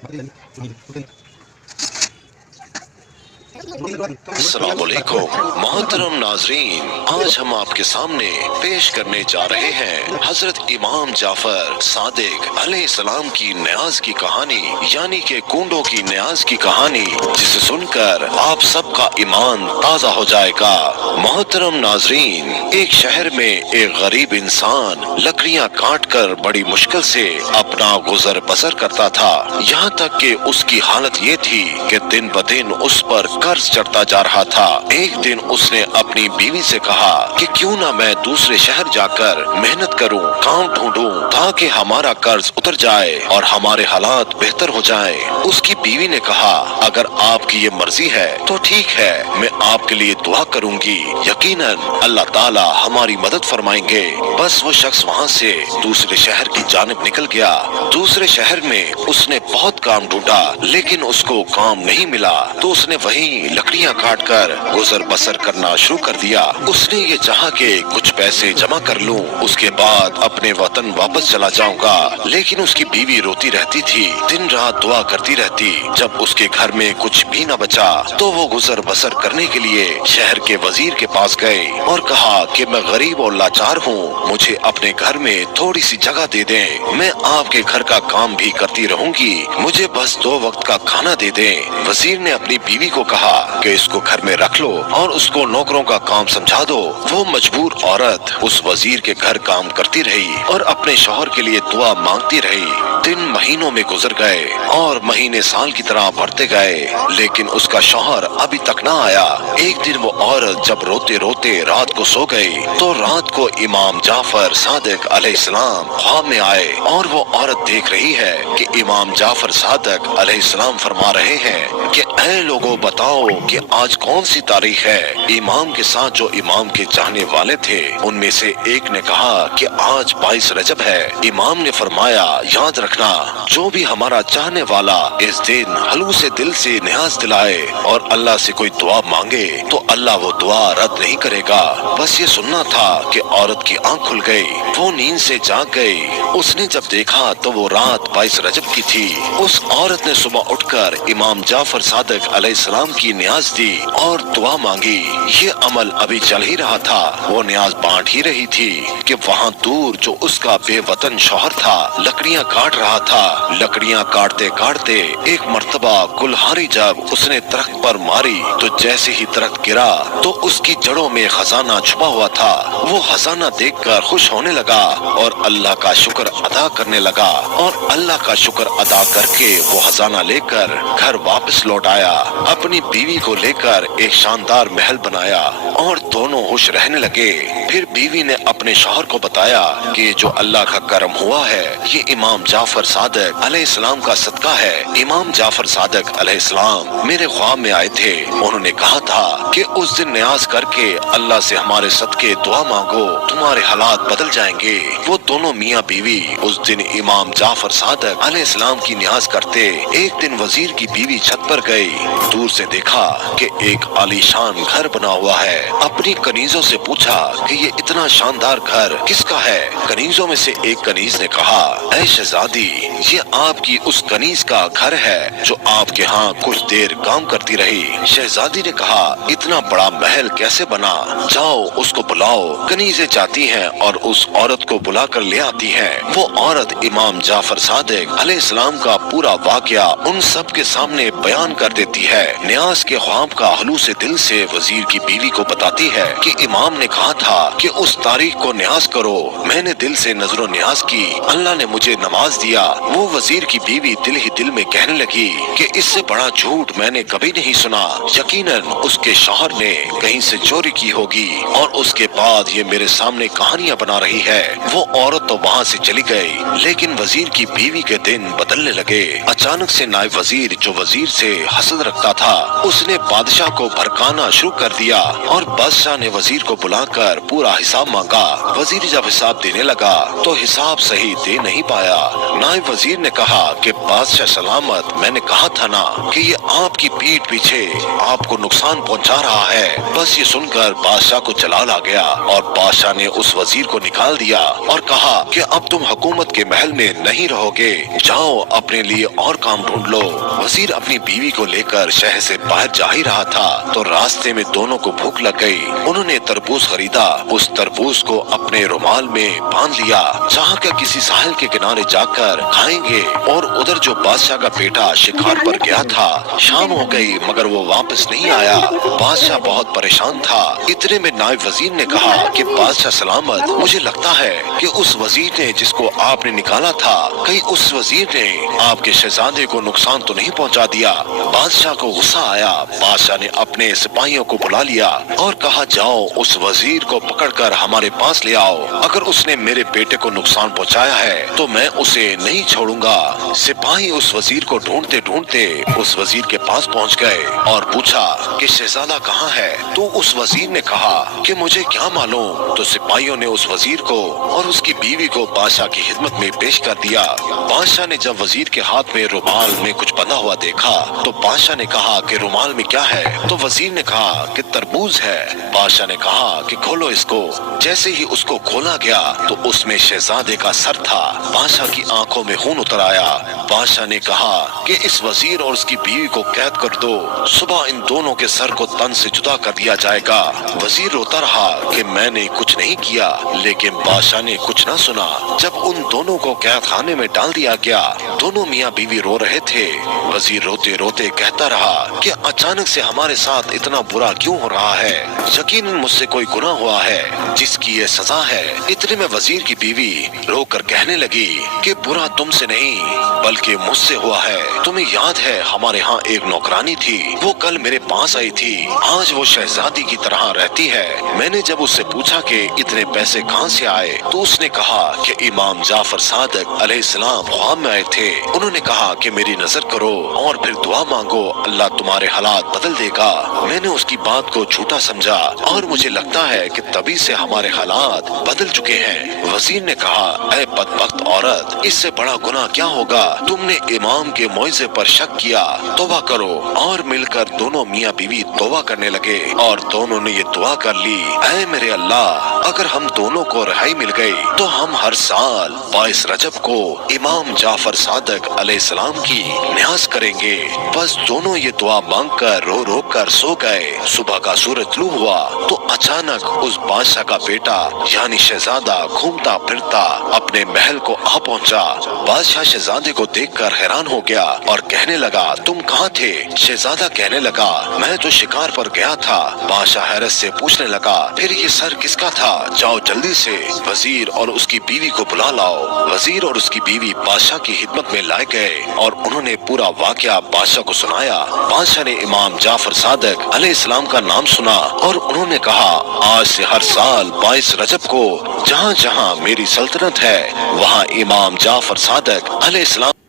अस्सलाम वालेकुम मोहतरम नाजरीन, आज हम आपके सामने पेश करने जा रहे हैं हजरत इमाम जाफर सादिक अलैहिस्सलाम की न्याज की कहानी, यानी के कूंडों की न्याज की कहानी, जिसे सुनकर आप सबका ईमान ताज़ा हो जाएगा। मोहतरम नाजरीन, एक शहर में एक गरीब इंसान लकड़ियाँ काट कर बड़ी मुश्किल से अपना गुजर बसर करता था। यहाँ तक कि उसकी हालत ये थी कि दिन ब दिन उस पर कर्ज चढ़ता जा रहा था। एक दिन उसने अपनी बीवी से कहा कि क्यों ना मैं दूसरे शहर जाकर मेहनत करूं, काम ढूंढूं, ताकि हमारा कर्ज उतर जाए और हमारे हालात बेहतर हो जाएं। उसकी बीवी ने कहा, अगर आपकी ये मर्जी है तो ठीक है, मैं आपके लिए दुआ करूंगी, यकीनन अल्लाह ताला हमारी मदद फरमाएंगे। बस वो शख्स वहाँ से दूसरे शहर की जानिब निकल गया। दूसरे शहर में उसने बहुत काम ढूंढा, लेकिन उसको काम नहीं मिला, तो उसने वहीं लकड़ियां काट कर गुजर बसर करना शुरू कर दिया। उसने ये चाहा कि कुछ पैसे जमा कर लूं, उसके बाद अपने वतन वापस चला जाऊंगा, लेकिन उसकी बीवी रोती रहती थी, दिन रात दुआ करती रहती। जब उसके घर में कुछ भी न बचा तो वो गुजर बसर करने के लिए शहर के वजीर के पास गए और कहा कि मैं गरीब और लाचार हूँ, मुझे अपने घर में थोड़ी सी जगह दे दें, मैं आपके घर का काम भी करती रहूंगी, मुझे बस 2 वक्त का खाना दे दें। वजीर ने अपनी बीवी को कहा कि इसको घर में रख लो और उसको नौकरों का काम समझा दो। वो मजबूर औरत उस वजीर के घर काम करती रही और अपने शौहर के लिए दुआ मांगती रही। दिन महीनों में गुजर गए और महीने साल की तरह बढ़ते गए, लेकिन उसका शौहर अभी तक न आया। एक दिन वो औरत जब रोते रोते रात को सो गई तो रात को इमाम जाफर सादिक अलैहिस्सलाम ख्वाब में आए और वो औरत देख रही है कि इमाम जाफर सादिक अलैहिस्सलाम फरमा रहे हैं कि ऐ लोगों, बताओ कि आज कौन सी तारीख है। इमाम के साथ जो इमाम के चाहने वाले थे उनमें से एक ने कहा कि आज 22 रजब है। इमाम ने फरमाया, याद रखना, जो भी हमारा चाहने वाला इस दिन हलू से दिल से न्याज दिलाए और अल्लाह से कोई दुआ मांगे तो अल्लाह वो दुआ रद्द नहीं करेगा। बस ये सुनना था कि औरत की आंख खुल गई, वो नींद से जाग गई। उसने जब देखा तो वो रात 22 रजब की थी। उस औरत ने सुबह उठकर इमाम जाफर सादिक अलैहिस्सलाम की न्याज दी और दुआ मांगी। ये अमल अभी चल ही रहा था, वो न्याज बांट ही रही थी कि वहाँ दूर जो उसका बेवतन शौहर था लकड़ियाँ काट रहा था। लकड़ियाँ काटते काटते एक मर्तबा कुल्हाड़ी जब उसने दरख्त पर मारी तो जैसे ही दरख्त गिरा तो उसकी जड़ों में खजाना छुपा हुआ था। वो खजाना देखकर खुश होने लगा और अल्लाह का शुक्र अदा करने लगा और अल्लाह का शुक्र अदा करके वो खजाना लेकर घर वापस लौट आया। अपनी बीवी को लेकर एक शानदार महल बनाया और दोनों खुश रहने लगे। फिर बीवी ने अपने शौहर को बताया कि जो अल्लाह का करम हुआ है ये इमाम जाफर सादिक अलैहिस्सलाम का सदका है। इमाम जाफर सादिक अलैहिस्सलाम मेरे ख्वाब में आए थे, उन्होंने कहा था कि उस दिन न्याज करके अल्लाह से हमारे सदके दुआ मांगो, तुम्हारे हालात बदल जाएंगे। वो दोनों मियाँ बीवी उस दिन इमाम जाफर सादिक अलैहिस्सलाम की न्याज करते। एक दिन वजीर की बीवी छत पर गई, दूर से देखा कि एक आलीशान घर बना हुआ है। अपनी कनीजों से पूछा कि ये इतना शानदार घर किसका है। कनीजों में से एक कनीज ने कहा, ऐ शहजादी, ये आपकी उस कनीज का घर है जो आपके यहाँ कुछ देर काम करती रही। शहजादी ने कहा, इतना बड़ा महल कैसे बना, जाओ उसको बुलाओ। कनीजें जाती हैं और उस औरत को बुला कर ले आती हैं। वो औरत इमाम जाफर सादिक अलैहिस्सलाम का पूरा वाकया उन सब के सामने बयान कर देती है। न्याज के ख्वाब का हलू से दिल से वजीर की बीवी को बताती है कि इमाम ने कहा था कि उस तारीख को न्याज करो, मैंने दिल से नजरो न्याज की, अल्लाह ने मुझे नमाज दिया। वो वजीर की बीवी दिल ही दिल में कहने लगी कि इससे बड़ा झूठ मैंने कभी नहीं सुना, यकीनन उसके शौहर ने कहीं से चोरी की होगी और उसके बाद ये मेरे सामने कहानियां बना रही है। वो औरत तो वहाँ से चली गई, लेकिन वजीर की बीवी के दिन बदलने लगे। अचानक से नायब वजीर जो वजीर से हसद रखता था उसने बादशाह को भड़काना शुरू कर दिया और बादशाह ने वजीर को बुलाकर पूरा हिसाब मांगा। वजीर जब हिसाब देने लगा तो हिसाब सही दे नहीं पाया। नायब वजीर ने कहा कि बादशाह सलामत, मैंने कहा था ना कि ये आपकी पीठ पीछे आपको नुकसान पहुंचा रहा है। बस ये सुनकर बादशाह को जलाल आ गया और बादशाह ने उस वजीर को निकाल दिया और कहा कि अब तुम हुकूमत के महल में नहीं रहोगे, जाओ अपने लिए और काम ढूंढ लो। वजीर अपनी बीवी को लेकर शहर से बाहर जा ही रहा था तो रास्ते में दोनों को भूख लग गई। उन्होंने तरबूज खरीदा, उस तरबूज को अपने रुमाल में बांध लिया, चाह कर किसी साहिल के किनारे जाकर खाएंगे। और उधर जो बादशाह का बेटा शिकार पर गया था, शाम हो गई मगर वो वापस नहीं आया। बादशाह बहुत परेशान था। इतने में नायब वजीर ने कहा कि बादशाह सलामत, मुझे लगता है कि उस वजीर ने जिसको आपने निकाला था, कहीं उस वजीर ने आपके शहजादे को नुकसान तो नहीं पहुंचा दिया। बादशाह को गुस्सा आया। बादशाह ने अपने सिपाहियों को बुला लिया और कहा, जाओ उस वजीर को पकड़कर हमारे पास ले आओ। अगर उसने मेरे बेटे को नुकसान पहुंचाया है तो मैं उसे नहीं छोड़ूंगा। सिपाही उस वजीर को ढूंढते ढूंढते उस वजीर के पास पहुंच गए और पूछा कि शहजादा कहाँ है? तो उस वजीर ने कहा कि मुझे क्या मालूम। तो सिपाहियों ने उस वजीर को और उसकी बीवी को बादशाह की खिदमत में पेश कर दिया। बादशाह ने जब वजीर के हाथ में रुमाल में कुछ बंधा हुआ देखा तो बादशाह ने कहा कि रुमाल में क्या है? तो वजीर ने कहा कि तरबूज है। बादशाह ने कहा कि खोलो इसको। जैसे ही उसको खोला गया तो उसमें शहजादे का सर था। बादशाह की आंखों में खून उतर आया। बादशाह ने कहा कि इस वजीर और उसकी बीवी को कैद कर दो, सुबह इन दोनों के सर को तन से जुदा कर दिया जाएगा। वजीर रोता रहा कि मैंने कुछ नहीं किया, लेकिन बादशाह ने कुछ न सुना। जब उन दोनों को कैद खाने में डाल दिया गया, दोनों मियाँ बीवी रो रहे थे। वजीर रोते रोते कहता रहा कि अचानक से हमारे साथ इतना बुरा क्यों हो रहा है? यकीनन मुझसे कोई गुनाह हुआ है जिसकी ये सजा है। इतने में वजीर की बीवी रोकर कहने लगी कि बुरा तुमसे नहीं बल्कि मुझसे हुआ है। तुम्हें याद है हमारे यहाँ एक नौकरानी थी, वो कल मेरे पास आई थी। आज वो शहजादी की तरह रहती है। मैंने जब उससे पूछा कि इतने पैसे कहाँ से आए तो उसने कहा कि इमाम जाफर सादिक अलैहिस्सलाम ख्वाब में आए थे। उन्होंने कहा कि मेरी नजर करो और फिर दुआ मांगो, अल्लाह तुम्हारे हालात बदल देगा। मैंने उसकी बात को झूठा समझा और मुझे लगता है कि तभी से हमारे हालात बदल चुके हैं। वजीर ने कहा, ऐ बदबख्त औरत, इससे बड़ा गुनाह क्या होगा? तुमने इमाम के मुइज़े पर शक किया, तौबा करो। और मिलकर दोनों मियाँ बीवी तौबा करने लगे और दोनों ने ये दुआ कर ली, ऐ मेरे अल्लाह, अगर हम दोनों को रिहाई मिल गई तो हम हर साल 22 रजब को इमाम जाफर सादिक अलैहिस्सलाम की न्याज करेंगे। बस दोनों ये दुआ मांग कर रो रो कर सो गए। सुबह का सूरज तुलू हुआ तो अचानक उस बादशाह का बेटा यानी शहजादा घूमता फिरता अपने महल को आ पहुंचा। बादशाह शहजादे को देखकर हैरान हो गया और कहने लगा, तुम कहाँ थे? शहजादा कहने लगा, मैं तो शिकार पर गया था। बादशाह हैरत से पूछने लगा, फिर ये सर किसका था? जाओ जल्दी से वजीर और उसकी बीवी को बुला लाओ। वजीर और उसकी बीवी बादशाह की खिदमत में लाए गए और उन्होंने पूरा वाकया बादशाह को सुनाया। बादशाह ने इमाम जाफर सादिक अलैहिस्सलाम का नाम सुना और उन्होंने कहा, आज से हर साल 22 रजब को जहाँ जहाँ मेरी सल्तनत है वहाँ इमाम जाफर सादिक अलैहिस्सलाम